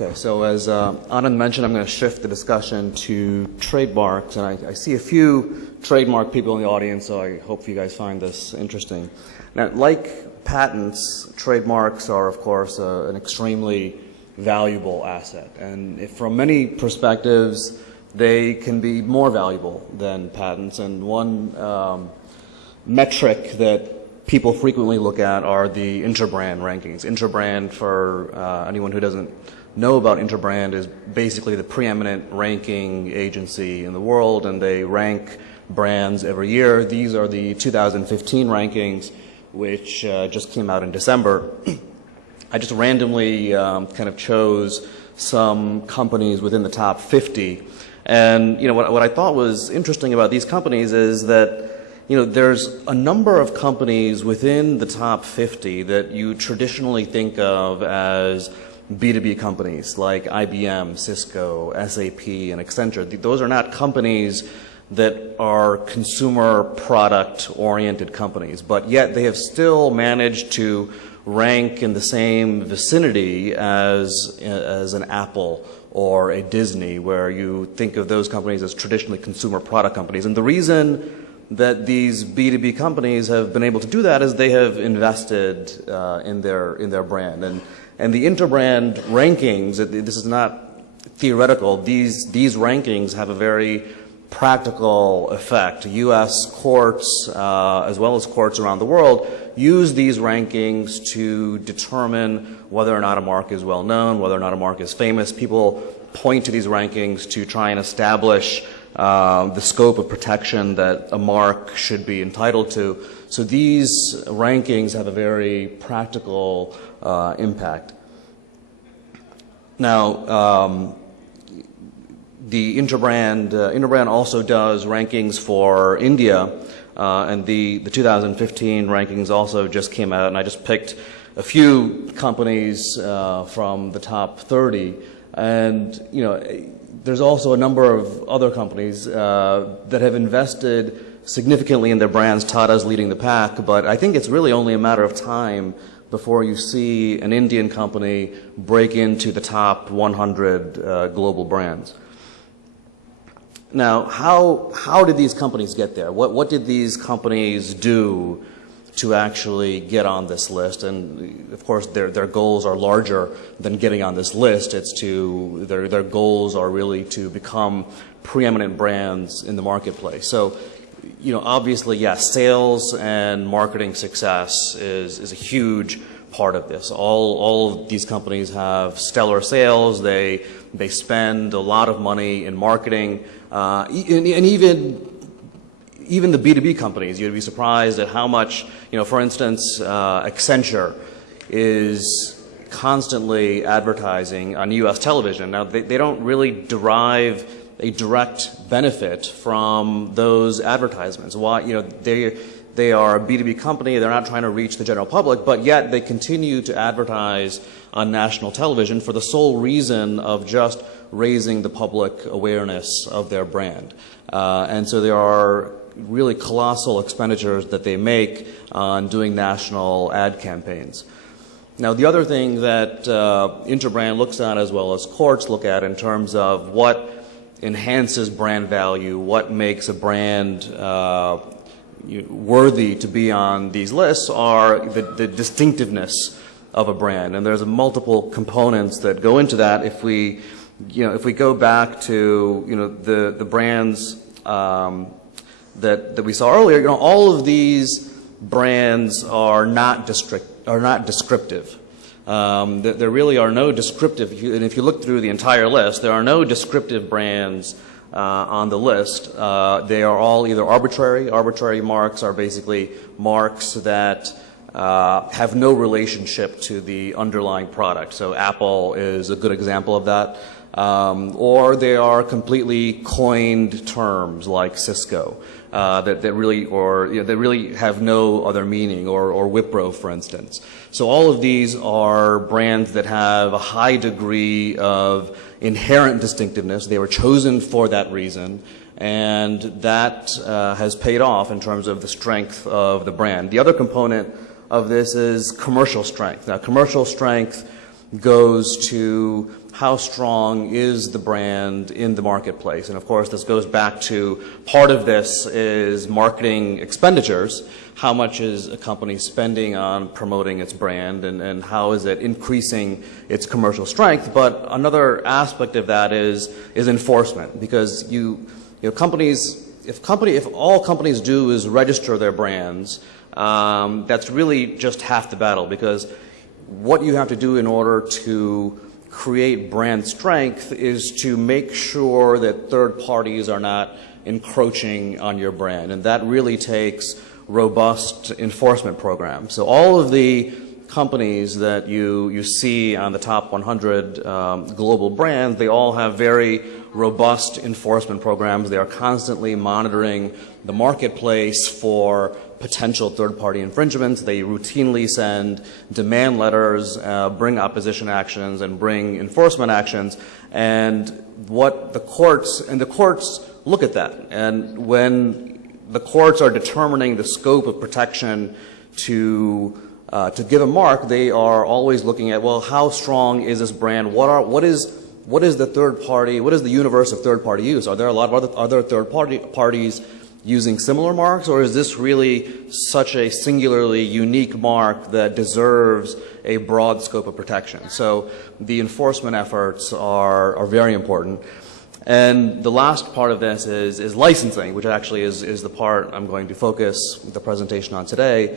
Okay, so as Anand mentioned, I'm going to shift the discussion to trademarks, and I see a few trademark people in the audience, so I hope you guys find this interesting. Now, like patents, trademarks are, of course, an extremely valuable asset, and from many perspectives, they can be more valuable than patents. And one metric that people frequently look at are the Interbrand rankings. Interbrand, for anyone who doesn't know about Interbrand, is basically the preeminent ranking agency in the world, and they rank brands every year. These are the 2015 rankings, which just came out in December. I just randomly kind of chose some companies within the top 50. And what I thought was interesting about these companies is that there's a number of companies within the top 50 that you traditionally think of as B2B companies like IBM, Cisco, SAP, and Accenture. Those are not companies that are consumer product oriented companies, but yet they have still managed to rank in the same vicinity as an Apple or a Disney, where you think of those companies as traditionally consumer product companies. And the reason that these B2B companies have been able to do that is they have invested in their brand. And the Interbrand rankings, this is not theoretical, these rankings have a very practical effect. U.S. courts, as well as courts around the world, use these rankings to determine whether or not a mark is well known, whether or not a mark is famous. People point to these rankings to try and establish the scope of protection that a mark should be entitled to. So these rankings have a very practical impact. Now, the Interbrand also does rankings for India, and the 2015 rankings also just came out, and I just picked a few companies from the top 30. And there's also a number of other companies that have invested significantly in their brands. Tata's leading the pack, but I think it's really only a matter of time before you see an Indian company break into the top 100 global brands. Now, how did these companies get there? What did these companies do to actually get on this list? And of course, their goals are larger than getting on this list. Their goals are really to become preeminent brands in the marketplace. So, obviously, yes, sales and marketing success is a huge part of this. All of these companies have stellar sales. They spend a lot of money in marketing, and even the B2B companies. You'd be surprised at how much, for instance, Accenture is constantly advertising on U.S. television. Now, they don't really derive a direct benefit from those advertisements. Why? They are a B2B company. They're not trying to reach the general public, but yet they continue to advertise on national television for the sole reason of just raising the public awareness of their brand. And so there are really colossal expenditures that they make on doing national ad campaigns. Now, the other thing that Interbrand looks at, as well as courts look at in terms of what enhances brand value, what makes a brand worthy to be on these lists, are the distinctiveness of a brand. And there's multiple components that go into that. If we go back to the brands that we saw earlier, all of these brands are not descriptive. There really are no descriptive, and if you look through the entire list, there are no descriptive brands on the list. They are all either arbitrary. Arbitrary marks are basically marks that have no relationship to the underlying product. So Apple is a good example of that. Or they are completely coined terms like Cisco that really have no other meaning, or Wipro, for instance. So all of these are brands that have a high degree of inherent distinctiveness. They were chosen for that reason, and that has paid off in terms of the strength of the brand. The other component of this is commercial strength. Now, commercial strength goes to how strong is the brand in the marketplace. And of course, this goes back to part of this is marketing expenditures. How much is a company spending on promoting its brand, and how is it increasing its commercial strength? But another aspect of that is enforcement, because if all companies do is register their brands, that's really just half the battle, because what you have to do in order to create brand strength is to make sure that third parties are not encroaching on your brand, and that really takes robust enforcement programs. So all of the companies that you see on the top 100 global brands, they all have very robust enforcement programs. They are constantly monitoring the marketplace for potential third-party infringements. They routinely send demand letters, bring opposition actions, and bring enforcement actions. And the courts look at that. And when the courts are determining the scope of protection to give a mark, they are always looking at, well, how strong is this brand? What is the third party? What is the universe of third party use? Are there a lot of other third parties using similar marks, or is this really such a singularly unique mark that deserves a broad scope of protection? So the enforcement efforts are very important. And the last part of this is licensing, which actually is the part I'm going to focus the presentation on today.